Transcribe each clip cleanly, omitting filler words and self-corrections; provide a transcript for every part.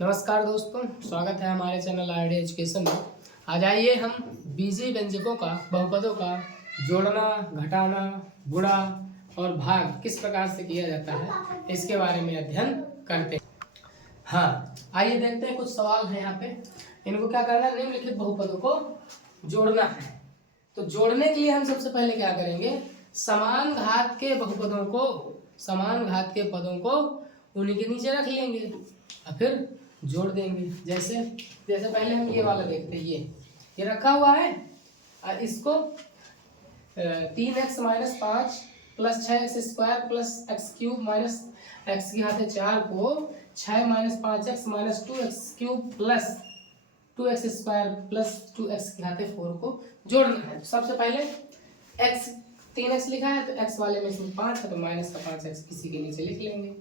नमस्कार दोस्तों, स्वागत है हमारे चैनल आरडी एजुकेशन में। आज आइए हम बीजीय व्यंजकों का, बहुपदों का जोड़ना, घटाना, गुणा और भाग किस प्रकार से किया जाता है इसके बारे में अध्ययन करते हैं। हाँ, आइए देखते हैं, कुछ सवाल है यहाँ पे। इनको क्या करना है, निम्नलिखित बहुपदों को जोड़ना है। तो जोड़ने के लिए हम सबसे पहले क्या करेंगे, समान घात के बहुपदों को, समान घात के पदों को उन्हीं के नीचे रख लेंगे और फिर जोड़ देंगे। जैसे पहले हम ये वाला देखते हैं, ये रखा हुआ है और इसको 3x minus 5 plus 6x square plus x cube minus x की घात 4 को 6 minus 5x minus 2x cube plus 2x square plus 2x की घात 4 को जोड़ना है। सबसे पहले x 3x लिखा है तो x वाले में इसमें 5 है तो माइनस का 5x किसी के नीचे लिख लेंगे।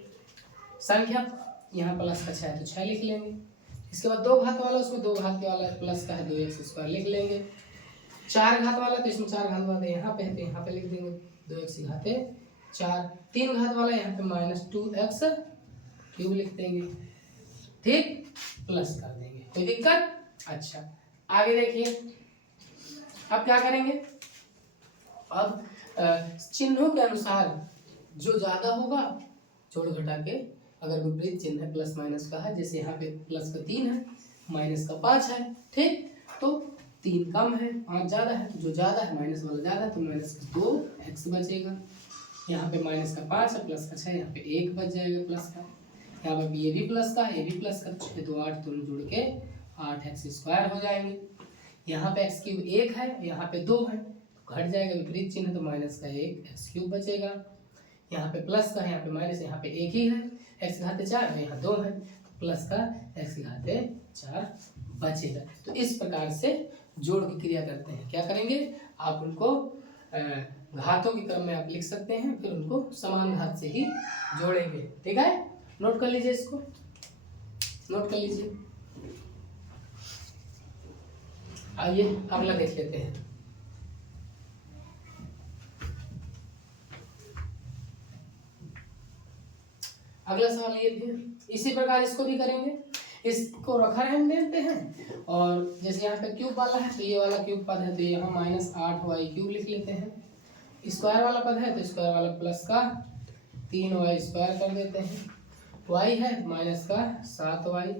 संख्या यहाँ प्लस का 6 है तो 6 लिख लेंगे। इसके बाद 2 घात वाला, उसमें 2 घात वाला प्लस का है 2x स्क्वायर लिख लेंगे। 4 घात वाला तो इसमें 4 घात वाला यहाँ पे है तो यहाँ पे लिख देंगे 2x की घात 4। 3 घात वाला यहाँ पे माइनस 2x क्यूब लिख देंगे, ठीक, प्लस कर देंगे। कोई दिक्कत? अच्छा, आगे देखिए, अब क्या करेंगे, अब चिन्हों के अनुसार जो ज्यादा होगा जोड़ घटा के, अगर विपरीत चिन्ह है प्लस माइनस का है, जैसे यहाँ पे प्लस का 3 है माइनस का 5 है, ठीक, तो 3 कम है 5 ज्यादा है, तो जो ज्यादा है माइनस वाला ज्यादा है तो माइनस का 2x बचेगा। यहाँ पे माइनस का 5 है प्लस का 6, यहाँ पे 1 बच जाएगा प्लस का। यहाँ पे ये भी प्लस का, ये भी प्लस का, 6 2 8 दोनों जुड़ के 8x स्क्वायर हो जाएंगे। यहाँ पे x क्यूब 1 है, यहाँ पे 2 है, घट जाएगा विपरीत चिन्ह तो माइनस का 1 x क्यूब बचेगा। यहाँ पे प्लस का है, यहाँ पे माइनस, यहाँ पे 1 ही है, x की घात 4 है, यहाँ 2 है, प्लस का x की घात 4 बचेगा। तो इस प्रकार से जोड़ की क्रिया करते हैं। क्या करेंगे, आप उनको घातों के क्रम में आप लिख सकते हैं, फिर उनको समान घात से ही जोड़ेंगे। ठीक है, नोट कर लीजिए, इसको नोट कर लीजिए। आइए अगला देख लेते हैं। अगला सवाल ये भी, इसी प्रकार इसको भी करेंगे। इसको रखा रहने देते हैं और जैसे यहाँ पे क्यूब वाला है तो ये वाला क्यूब पद है तो यहाँ माइनस 8y क्यूब लिख लेते हैं। स्क्वायर वाला पद है तो स्क्वायर वाला प्लस का 3y स्क्वायर कर देते हैं। y है माइनस का 7y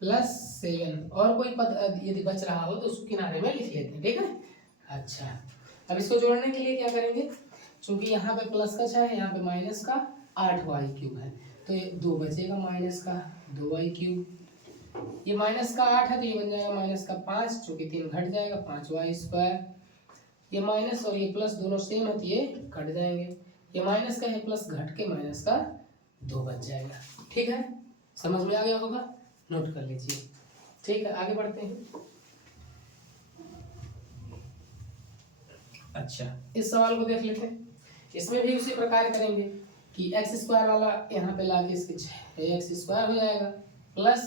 प्लस 7, और कोई पद यदि बच रहा हो तो उसको किनारे में लिख लेते हैं। ठीक है, अच्छा, अब इसको जोड़ने के लिए क्या करेंगे, चूंकि यहाँ पे प्लस का 6 है, यहाँ पे माइनस का 8y क्यूब है तो ये 2 बचेगा माइनस का 2y क्यूब। ये माइनस का 8 है तो ये बन जाएगा माइनस का 5, चूंकि 3 घट जाएगा 5y स्क्वायर। ये माइनस और ये प्लस दोनों सेम है तो ये कट जाएंगे। ये माइनस का है प्लस घट के माइनस का 2 बच जाएगा। ठीक है, समझ में आ गया होगा, नोट कर लीजिए। ठीक है, आगे बढ़ते हैं। अच्छा, इस सवाल को देख लेते हैं। इसमें भी उसी प्रकार करेंगे कि x स्क्वायर वाला यहाँ पे लाके इसके 6x स्क्वायर हो जाएगा प्लस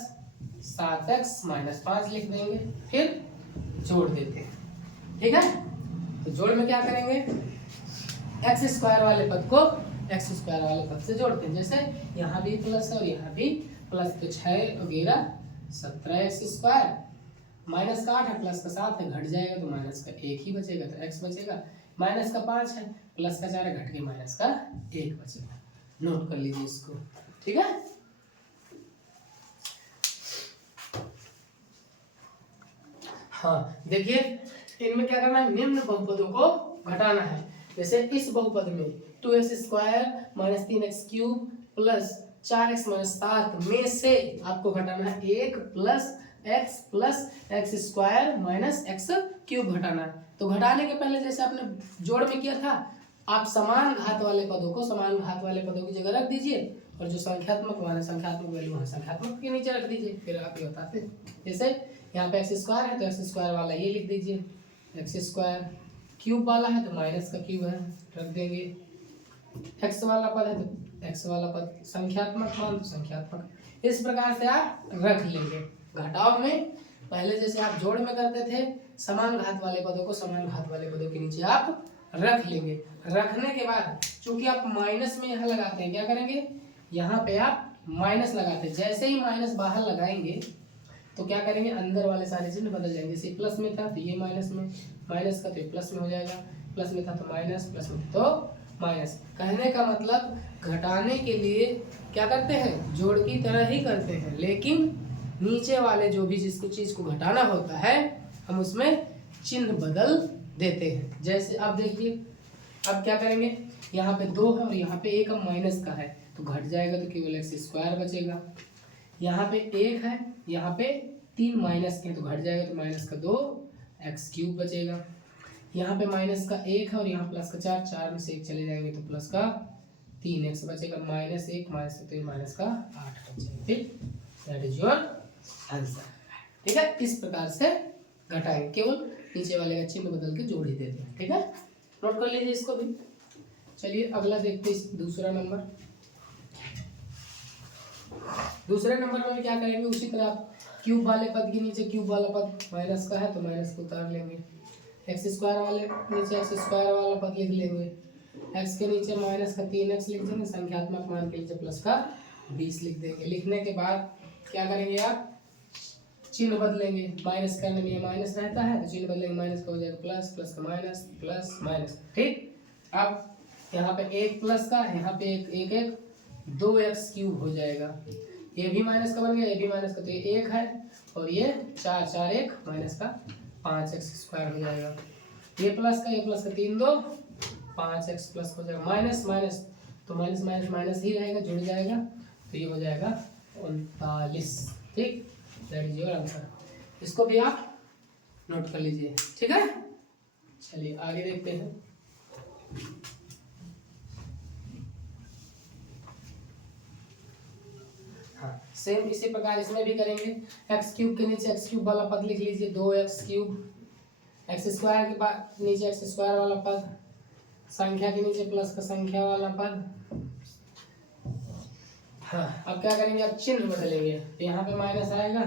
7x माइनस 5 लिख देंगे, फिर जोड़ देते हैं। ठीक है, तो जोड़ में क्या करेंगे, x स्क्वायर वाले पद को x स्क्वायर वाले पद से जोड़ते हैं। जैसे यहाँ भी प्लस है और यहाँ भी प्लस, तो 6 वगैरह 17x स्क्वायर, माइनस का 8 है प्लस का 7 है, घट जाएगा तो माइनस का 1 ही बचेगा तो x बचेगा। माइनस का 5 है प्लस का 4 है, घट के माइनस का 1 बचेगा। नोट कर लीजिए इसको। ठीक है, हाँ देखिए, इनमें क्या करना है, निम्न बहुपदों को घटाना है। जैसे इस बहुपद में 2x square minus 3x cube plus 4x minus 7 में से आपको घटाना है 1 plus x square minus x cube घटाना है। तो घटाने के पहले जैसे आपने जोड़ में किया था, आप समान घात वाले पदों को समान घात वाले पदों की जगह रख दीजिए और जो संख्यात्मक वहाँ संख्यात्मक वैल्यू वहाँ संख्यात्मक के नीचे रख दीजिए। फिर आप ये बताते हैं, जैसे यहाँ पे x स्क्वायर है तो x स्क्वायर वाला ये लिख दीजिए, x स्क्वायर, क्यूब वाला है तो माइनस का क्यूब है रख देंगे, x वाला पद है तो x वाला पद, संख्यात्मक मान तो संख्यात्मक। इस प्रकार से आप रख लेंगे। घटाव में पहले जैसे आप जोड़ में करते थे, समान घात वाले पदों को समान घात वाले पदों के नीचे आप रख लेंगे। रखने के बाद चूंकि आप माइनस में यहाँ लगाते हैं, क्या करेंगे, यहाँ पे आप माइनस लगाते हैं, जैसे ही माइनस बाहर लगाएंगे तो क्या करेंगे, अंदर वाले सारे चिन्ह बदल जाएंगे। जैसे प्लस में था तो ये माइनस में, माइनस का तो ये प्लस में हो जाएगा, प्लस में था तो माइनस, प्लस में तो माइनस। कहने का मतलब घटाने के लिए क्या करते हैं, जोड़ की तरह ही करते हैं, लेकिन नीचे वाले जो भी जिसको चीज़ को घटाना होता है हम उसमें चिन्ह बदल देते हैं। जैसे अब देखिए, अब क्या करेंगे, यहाँ पे 2 है और यहाँ पे 1 माइनस का है तो घट जाएगा तो केवल एक्स स्क्वायर बचेगा। यहाँ पे 1 है, यहाँ पे 3 माइनस के तो घट जाएगा तो माइनस का 2 एक्स क्यूब बचेगा। यहाँ पे माइनस का 1 है और यहाँ प्लस का 4, 4 में से 1 चले जाएंगे तो प्लस का 3 एक्स बचेगा, माइनस 1 माइनस तो ये माइनस का 8 बचेगा। ठीक, दैट इज योर आंसर। ठीक है, इस प्रकार से घटाएंगे, केवल नीचे वाले का चिन्ह बदल के जोड़ ही देते हैं। ठीक है, नोट कर लीजिए इसको भी। चलिए अगला देखते हैं, दूसरा नंबर। दूसरे नंबर में क्या करेंगे, उसी तरह आप क्यूब वाले पद के नीचे क्यूब वाला पद माइनस का है तो माइनस को उतार लेंगे, एक्स स्क्वायर वाले नीचे एक्स स्क्वायर वाला पद लिख लेंगे, एक्स के नीचे माइनस का 3x लिख देंगे, संख्यात्मक मान के नीचे प्लस का 20 लिख देंगे। लिखने के बाद क्या करेंगे, आप चिन्ह बदलेंगे, माइनस करने में ये माइनस रहता है तो चिन्ह बदलेंगे, माइनस का हो जाएगा प्लस, प्लस का माइनस, प्लस माइनस। ठीक, अब यहाँ पे 1 प्लस का, यहाँ पे 1 2x क्यूब हो जाएगा, ये भी माइनस का बन गया, ये भी माइनस का, तो ये 1 है और ये 4 4 1 माइनस का 5x स्क्वायर हो जाएगा, ये प्लस का 3 2 5x प्लस हो जाएगा, माइनस माइनस तो माइनस माइनस माइनस ही रहेगा, जुड़ जाएगा तो ये हो जाएगा 39। ठीक, दैट इज योर आंसर। इसको भी आप नोट कर लीजिए। ठीक है, चलिए आगे देखते हैं। हाँ, सेम इसी प्रकार इसमें भी करेंगे। एक्स क्यूब के नीचे एक्स क्यूब वाला पद लिख लीजिए, 2x क्यूब, एक्स स्क्वायर के बाद नीचे एक्स स्क्वायर वाला पद, संख्या के नीचे प्लस का संख्या वाला पद। हाँ, अब क्या करेंगे, अब चिन्ह बदलेंगे, तो यहाँ पे माइनस आएगा,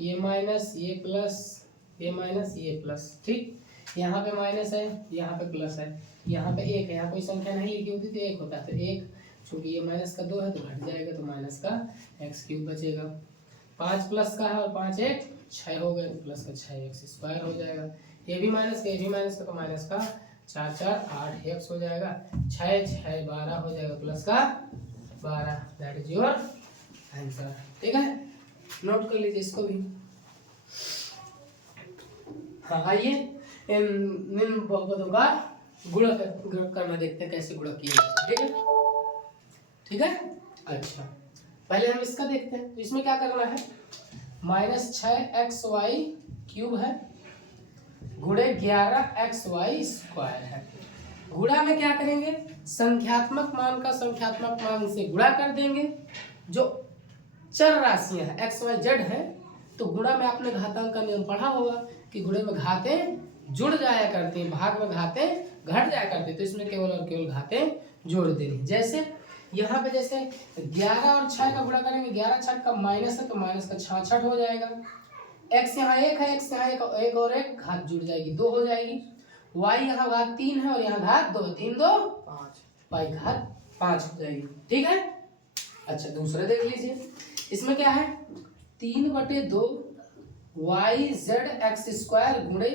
ये माइनस, ये प्लस, ये माइनस, ये प्लस। ठीक, यहाँ पे माइनस है, यहाँ पे प्लस है, यहाँ पे 1 है, यहाँ कोई संख्या नहीं लिखी होती तो 1 होता है, तो 1, चूंकि ये माइनस का 2 है तो घट जाएगा तो माइनस का एक्स क्यूब बचेगा। 5 प्लस का है और 5 1 6 हो गए तो प्लस का 6 एक्स स्क्वायर हो जाएगा, ये भी माइनस का, ये भी माइनस का, तो माइनस का 4 4 8 एक्स हो जाएगा, 6 6 12 हो जाएगा, प्लस का 12। That is your answer. ठीक है, नोट कर लीजिए इसको भी। हाँ, आइए इन बहुपदों का गुणा करना देखते हैं, कैसे गुणा किया जाता है। ठीक है, ठीक है। अच्छा, पहले हम इसका देखते हैं, तो इसमें क्या करना है, -6xy क्यूब है गुणे 11xy स्क्वायर है। गुणा में क्या करेंगे, संख्यात्मक मान का संख्यात्मक मान से गुणा कर देंगे। जो चर राशियां हैं एक्स वाई जेड है, तो गुणा में आपने घातांक का नियम पढ़ा होगा कि गुणे में घातें जुड़ जाया करते हैं, भाग में घातें घट जाया करते हैं, तो इसमें केवल और केवल घातें जोड़ देनी। जैसे यहाँ पे जैसे 11 और 6 का गुणा करेंगे, 11 6 का माइनस है तो माइनस का 66 हो जाएगा। x यहाँ 1 है, x यहाँ 1 और 1 घात जुड़ जाएगी, 2 हो जाएगी। y यहाँ घात 3 है और यहाँ घात 2, 3 2 5, y घात 5 हो जाएगी। ठीक है। अच्छा, दूसरा देख लीजिए, इसमें क्या है, 3/2 वाई जेड एक्स स्क्वायर गुणे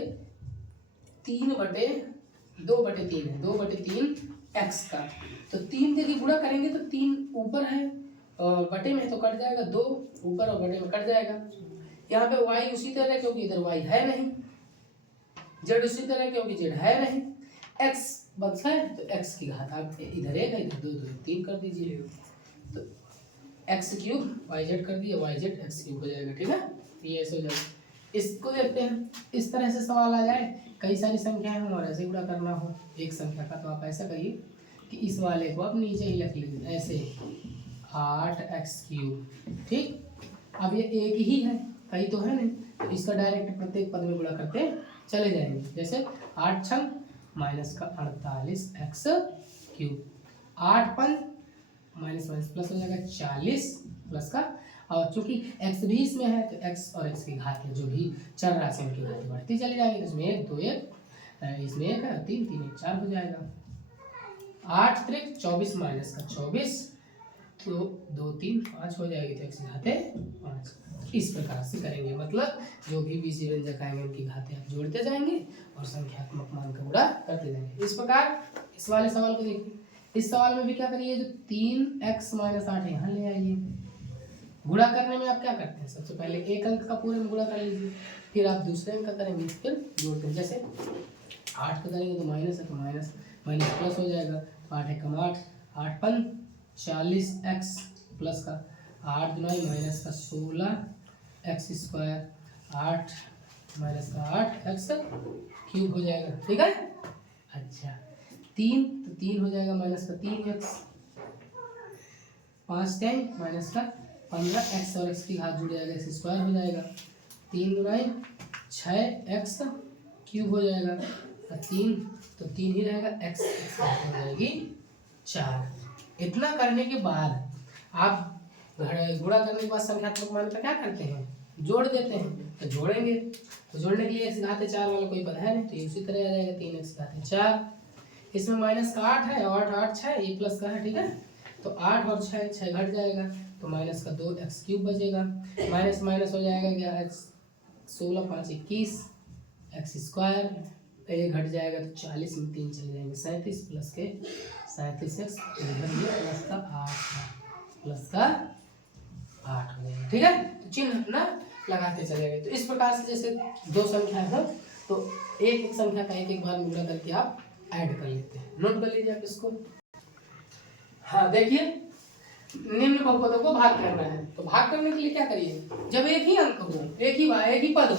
3/2/3 है, 2/3 एक्स का, तो 3 देखिए गुणा करेंगे तो 3 ऊपर है और बटे में है तो कट जाएगा, 2 ऊपर और बटे में कट जाएगा। यहाँ पे y उसी तरह क्योंकि इधर y है नहीं, z उसी तरह क्योंकि z है नहीं, x बचा है तो x की घात आप इधर 1 है, इधर 2 2 3 कर दीजिए, तो x क्यूब वाई जेड कर दिए, वाई जेड एक्स क्यूब हो जाएगा। ठीक है, ये ऐसे हो जाएगा। इसको देखते हैं, इस तरह से सवाल आ जाए, कई सारी संख्याएं हो और ऐसे गुणा करना हो एक संख्या का, तो आप ऐसा करिए कि इस वाले को आप नीचे ही रख लीजिए, ऐसे 8x क्यूब। ठीक, अब ये एक ही है, कई तो है नहीं, तो इसका डायरेक्ट प्रत्येक पद में गुणा करते चले जाएंगे। जैसे 8 छंग माइनस का 48x क्यूब, 8 पंच माइनस माइनस प्लस हो जाएगा 40 प्लस का, और चूंकि x भी इसमें है तो x और x की घात है, जो भी चर राशि की घात बढ़ती चली जाएगी। इसमें 1 2 1, इसमें 1 है, 3 3 1 4 हो जाएगा। 8 3 24 माइनस का 24, तो 2 3 5 हो जाएगी, तो x घाते 5। इस प्रकार से करेंगे, मतलब जो भी बीसी व्यंजक आएंगे उनकी घातें आप जोड़ते जाएंगे और संख्यात्मक मान का गुणा करते जाएंगे। इस प्रकार इस वाले सवाल को देखिए, इस सवाल में भी क्या करिए, जो 3x - 8 यहाँ ले आइए। गुणा करने में आप क्या करते हैं, सबसे पहले एक अंक का पूरे में गुणा कर लीजिए, फिर आप दूसरे अंक का करेंगे, फिर जोड़ते हैं। जैसे 8 का करेंगे तो माइनस है, तो माइनस माइनस प्लस हो जाएगा, तो 8 × 8 8 × 5 40x प्लस का 8 × 9 माइनस का 16x², 8 माइनस का 8x³ हो जाएगा, ठीक है। अच्छा 3 तो 3 हो जाएगा, माइनस का 3x, 5 टाइम माइनस का 15x और x की घात जुड़ जाएगा, x² हो जाएगा, 3 × 9 6x³ हो जाएगा, 3 तो 3 ही रहेगा, x हो जाएगी 4। इतना करने के बाद आप गुणा करने के बाद संख्यात्मक मान का क्या करते हैं, जोड़ देते हैं। तो जोड़ेंगे, तो जोड़ने के लिए x घाते 4 वाला कोई पद है नहीं, तो ये उसी तरह आ जाएगा, 3x घाते 4। इसमें माइनस का 8 है और 8 6 ये प्लस का है, ठीक है। तो 8 और 6 घट जाएगा, तो माइनस का 2x³ बचेगा, माइनस माइनस हो जाएगा क्या, 16 5 21 x², ये घट जाएगा तो 40 में 3 चले जाएंगे, 37 प्लस के 37x प्लस का 8 प्लस का 8 हो जाएगा, ठीक है। तो चिन्ह अपना लगाते चलेंगे। तो इस प्रकार से जैसे दो संख्या है तो एक एक संख्या का एक एक बार गुणा करके आप ऐड कर लेते हैं। नोट कर लीजिए आप इसको। हाँ देखिए, निम्न बहुपदों को भाग करना है, तो भाग करने के लिए क्या करिए, जब एक ही अंक हो, एक ही पद हो,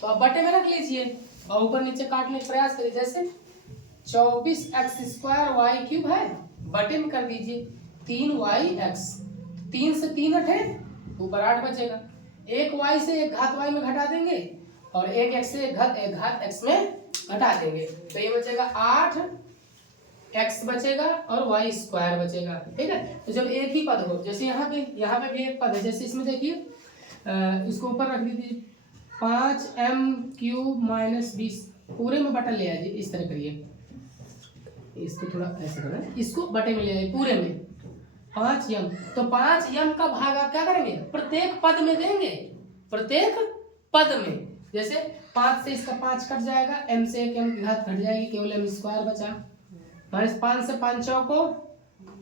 तो आप बटे में रख लीजिए और ऊपर नीचे काटने का प्रयास करिए। जैसे 24x² y³ है, बटे में कर दीजिए 3yx, 3 से 3 हटे, ऊपर 8 बचेगा, एक y से एक घात y में घटा देंगे और एक x से एक घात x में घटा देंगे, तो ये बचेगा 8x बचेगा और y² बचेगा, ठीक है। तो जब एक ही पद हो, जैसे यहाँ पे भी एक पद है, जैसे इसमें देखिए इसको ऊपर रख दीजिए 5m³ - 20, पूरे में बटन ले आइए, इस तरह करिए, इसको थोड़ा ऐसे करना, इसको बटे में ले आइए पूरे में 5m, तो 5m का भाग आप क्या करेंगे, प्रत्येक पद में देंगे, प्रत्येक पद में। जैसे 5 से इसका 5 कट जाएगा, m से एक m की घात घट जाएगी, केवल m² बचा, माइनस 5 से 5 चौको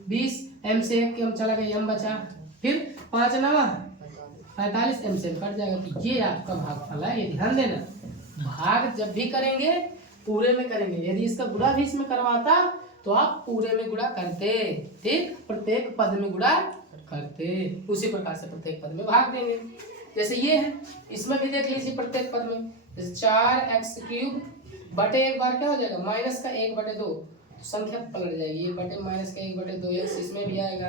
20, m से एक m चला गया, m बचा, फिर 5 × 9 45, m से कट जाएगा। तो ये आपका भागफल है, ये ध्यान देना। भाग जब भी करेंगे पूरे में करेंगे, यदि इसका गुणा भी इसमें करवाता तो आप पूरे में गुणा करते, ठीक, प्रत्येक पद में गुणा करते, उसी प्रकार से प्रत्येक पद में भाग देंगे। जैसे ये है, इसमें भी देख लीजिए प्रत्येक पद में, जैसे 4x³ बटे एक बार क्या हो जाएगा, माइनस का 1/2, संख्या पलट जाएगी, ये बटे माइनस का 1/2x इसमें भी आएगा,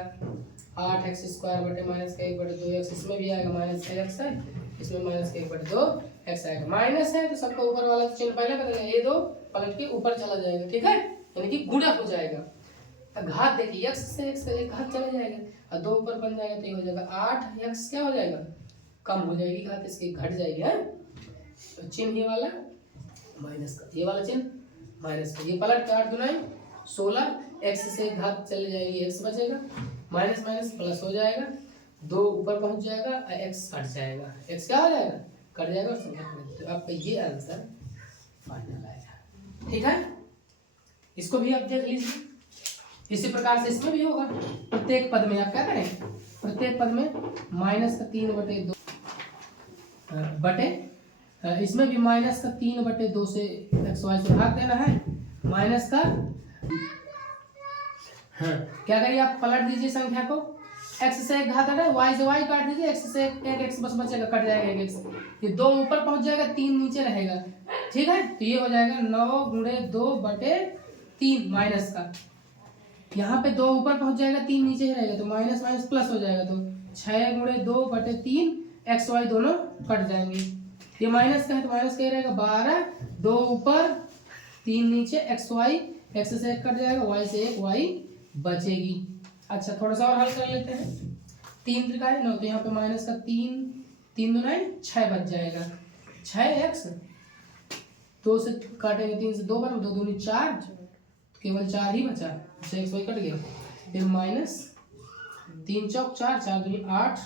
8x² बटे माइनस का 1/2x इसमें भी आएगा, माइनस का x है, इसमें माइनस का 1/2x आएगा, माइनस है तो सबको ऊपर वाला चिन्ह पहले बदलेगा, ये दो पलट के ऊपर चला जाएगा, ठीक है, यानी कि गुणा हो जाएगा। घात देखिए, x से x एक घात चला जाएगा और 2 ऊपर बन जाएगा, तो ये हो जाएगा 8x क्या हो जाएगा, कम हो जाएगी घात, इसकी घट जाएगी है। तो चिन्ह ये वाला माइनस का, ये वाला चिन्ह माइनस का, ये पलट के 8 × 9 16, x से एक घात चले जाएगी, x बचेगा, माइनस माइनस प्लस हो जाएगा, 2 ऊपर पहुंच जाएगा और x कट जाएगा, x क्या हो जाएगा, कट जाएगा और संख्या कट। तो आपका ये आंसर फाइनल आएगा, ठीक है। इसको भी आप देख लीजिए, इसी प्रकार से इसमें भी होगा, प्रत्येक पद में आप क्या करें, प्रत्येक पद में माइनस का 3/2 बटे, इसमें भी माइनस का 3/2 से xy से भाग देना है, माइनस का, हाँ क्या करिए आप पलट दीजिए संख्या को, x से एक घात हटा, y से y काट दीजिए, x से एक x बस बचेगा, कट जाएगा एक x, ये 2 ऊपर पहुंच जाएगा, 3 नीचे रहेगा, ठीक है। तो ये हो जाएगा 9 × 2/3 माइनस का, यहाँ पे 2 ऊपर पहुंच जाएगा, 3 नीचे ही रहेगा, तो माइनस माइनस प्लस हो जाएगा, तो 6 × 2/3 xy दोनों कट जाएंगे, ये माइनस का है तो माइनस क्या रहेगा 12, 2 ऊपर 3 नीचे, xy x से एक कट जाएगा, y से एक y बचेगी। अच्छा थोड़ा सा और हल कर लेते हैं, 3 त्रिका है 9, तो यहाँ पे माइनस का 3 × 2 = 6 बच जाएगा, 6x 2 से काटेंगे, 3 से 2 बार, 2 दूनी 4, केवल 4 ही बचा, 6xy कट गया, फिर माइनस 3 चौक 4, 4 दूनी 8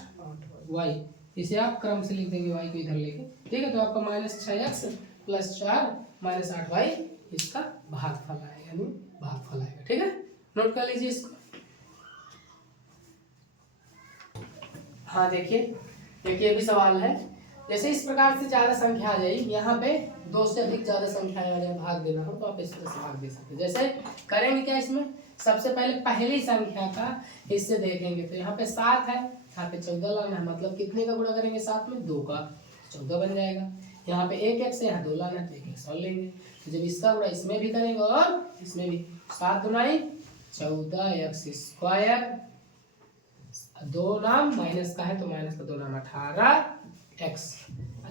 वाई, इसे आप क्रम से लिख देंगे वाई को इधर लेके, ठीक है। तो आपका -6x + 4 - 8y इसका भागफल आएगा, यानी भागफल आएगा, ठीक है। नोट कर लीजिए इसको। हाँ देखिए, ये भी सवाल है। जैसे इस प्रकार से ज्यादा संख्या आ जाएगी, यहाँ पे 2 से अधिक ज्यादा संख्या आ जाए, भाग देना हो तो आप इस तरह से भाग दे सकते हैं। जैसे करेंगे क्या, इसमें सबसे पहले पहली संख्या का हिस्से देखेंगे। तो यहाँ पे 7 है, यहाँ पे 14 लाना है, मतलब कितने का गुणा करेंगे 7 में, 2 का, 14 बन जाएगा। यहाँ पे 1x है, यहाँ 2 लाना है तो 1x और लेंगे। तो जब इसका गुणा इसमें भी करेंगे और इसमें भी, 7 दूनी 14x², 2 नाम माइनस का है तो माइनस का 2 नाम 18x।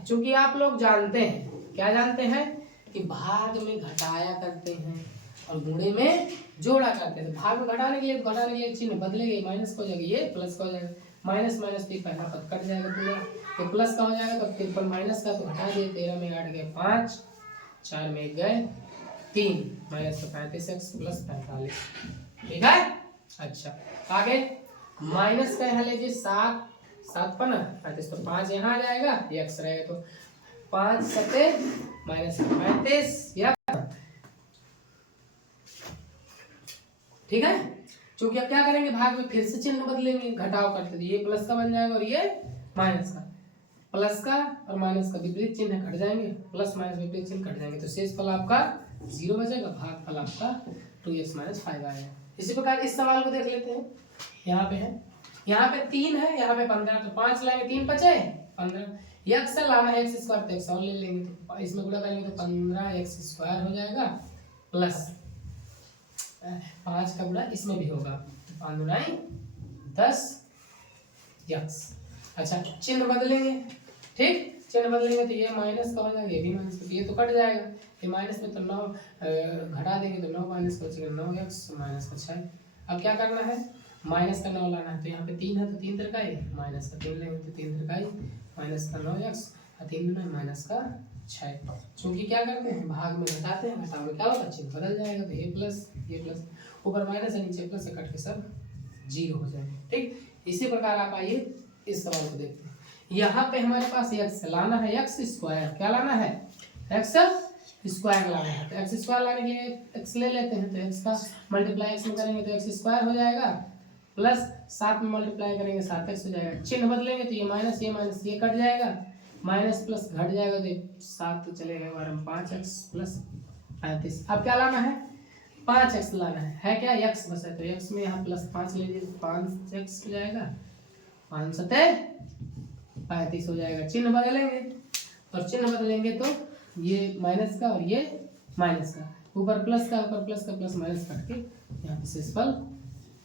चूंकि आप लोग जानते हैं, क्या जानते हैं कि भाग में घटाया करते हैं और गुणे में जोड़ा करते हैं। तो भाग में घटाने के लिए चिन्ह बदलेंगे, माइनस का हो जाएगा, ये प्लस का हो जाएगा, माइनस माइनस भी पहला पद कट जाएगा पूरा, तो प्लस का हो जाएगा। तो 53 माइनस का तो हटा दिए, 13 में 8 गए 5, 4 में गए 3, माइनस का 35x + 45, ठीक है। अच्छा आगे माइनस का यहाँ लीजिए 7 पर ना 35, तो 5 यहाँ आ जाएगा, x रहेगा, तो 5 7 -35 या, ठीक है। क्योंकि अब क्या करेंगे, भाग में फिर से चिन्ह बदलेंगे, घटाव करते, तो ये प्लस का बन जाएगा और ये माइनस का, प्लस का और माइनस का विपरीत चिन्ह कट जाएंगे, प्लस माइनस विपरीत चिन्ह कट जाएंगे, तो शेष फल आपका 0 बचेगा, भाग फल आपका 2x - 5 आएगा। इसी प्रकार इस सवाल को देख लेते हैं। यहाँ पे है, यहाँ पे 3 है, यहाँ पे 15, तो 5 लाएंगे, 3 बचे 15, x लाना है x² तो x और ले लेंगे, तो इसमें गुणा करेंगे तो 15x² हो जाएगा, प्लस 5 का गुणा इसमें भी होगा, तो 5 दूनी 10x। अच्छा चिन्ह बदलेंगे, ठीक, चिन्ह बदलेंगे तो ये माइनस का हो जाएगा, ये भी माइनस का, ये तो कट जाएगा, ये माइनस में तो 9 घटा देंगे तो 9 माइनस का बचेगा 9x - 6। अब क्या करना है, माइनस का 9 लाना है, तो यहाँ पे 3 है तो 3 तिरकाई, माइनस का 3 लेंगे तो 3 तिरकाई, माइनस का 9x और 3 दूनी माइनस का 6। चूंकि क्या करते हैं, भाग में घटाते हैं, घटाव में क्या होगा, चिन्ह बदल जाएगा, तो ये प्लस ऊपर माइनस है, नीचे प्लस से कट के सब 0 हो जाएगा, ठीक। इसी प्रकार आप आइए इस सवाल को देखते हैं। यहाँ पे हमारे पास x लाना है, x², क्या लाना है, x² लाना है, तो x² लाने के लिए x ले लेते हैं, तो x का मल्टीप्लाई x में करेंगे तो x² हो जाएगा, प्लस 7 में मल्टीप्लाई करेंगे 7x हो जाएगा, चिन्ह बदलेंगे तो ये माइनस ये कट जाएगा, माइनस प्लस घट जाएगा, तो 7 तो चलेगा 12 5x + 35। अब क्या लाना है, 5x लाना है क्या, x बचा है, तो x में यहाँ प्लस 5 ले लीजिए, 5x हो जाएगा, 5 7 35 हो जाएगा। चिन्ह बदलेंगे, और चिन्ह बदलेंगे तो ये माइनस का और ये माइनस का, ऊपर प्लस का प्लस माइनस काट के यहाँ पे शेषफल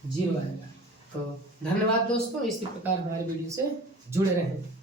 0 आएगा। तो धन्यवाद दोस्तों, इसी प्रकार हमारे वीडियो से जुड़े रहें।